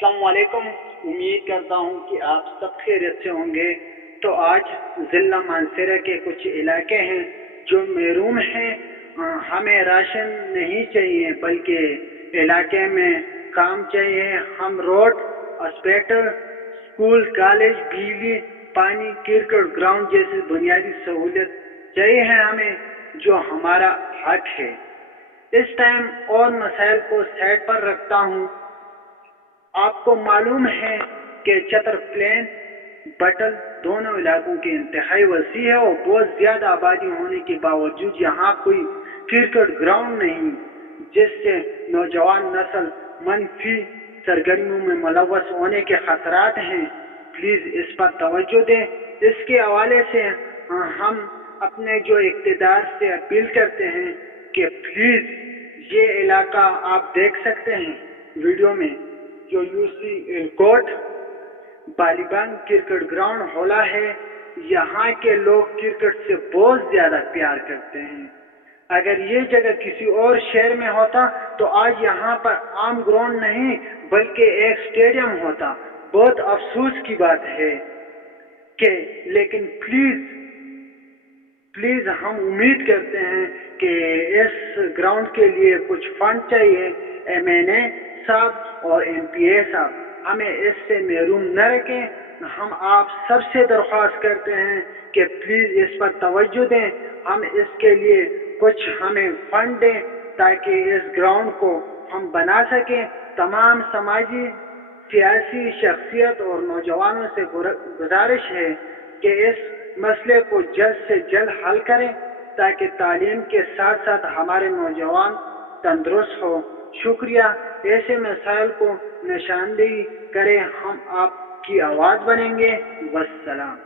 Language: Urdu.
السلام علیکم، امید کرتا ہوں کہ آپ سب خیریت سے ہوں گے۔ تو آج ضلع مانسہرہ کے کچھ علاقے ہیں جو محروم ہیں۔ ہمیں راشن نہیں چاہیے بلکہ علاقے میں کام چاہیے۔ ہم روڈ، ہاسپٹل، اسکول، کالج، بجلی، پانی، کرکٹ گراؤنڈ جیسی بنیادی سہولت چاہیے ہمیں، جو ہمارا حق ہے۔ اس ٹائم اور مسائل کو سائڈ پر رکھتا ہوں۔ آپ کو معلوم ہے کہ چتر پلین بٹل دونوں علاقوں کے انتہائی وسیع ہے اور بہت زیادہ آبادی ہونے کے باوجود یہاں کوئی کرکٹ گراؤنڈ نہیں، جس سے نوجوان نسل منفی سرگرمیوں میں ملوث ہونے کے خطرات ہیں۔ پلیز اس پر توجہ دیں۔ اس کے حوالے سے ہم اپنے جو اقتدار سے اپیل کرتے ہیں کہ پلیز یہ علاقہ آپ دیکھ سکتے ہیں ویڈیو میں، جو UC کوٹ بالیبان کرکٹ گراؤنڈ ہولا ہے۔ یہاں کے لوگ کرکٹ سے بہت زیادہ پیار کرتے ہیں۔ اگر یہ جگہ کسی اور شہر میں ہوتا تو آج یہاں پر عام گراؤنڈ نہیں بلکہ ایک اسٹیڈیم ہوتا۔ بہت افسوس کی بات ہے کہ لیکن پلیز ہم امید کرتے ہیں کہ اس گراؤنڈ کے لیے کچھ فنڈ چاہیے۔ MNA صاحب اور MPA صاحب ہمیں اس سے محروم نہ رکھیں۔ ہم آپ سب سے درخواست کرتے ہیں کہ پلیز اس پر توجہ دیں۔ ہم اس کے لیے کچھ ہمیں فنڈ دیں تاکہ اس گراؤنڈ کو ہم بنا سکیں۔ تمام سماجی، سیاسی شخصیت اور نوجوانوں سے گزارش ہے کہ اس مسئلے کو جلد سے جلد حل کریں تاکہ تعلیم کے ساتھ ساتھ ہمارے نوجوان تندرست ہو۔ شکریہ۔ ایسے مسائل کو نشاندہی کریں، ہم آپ کی آواز بنیں گے۔ والسلام۔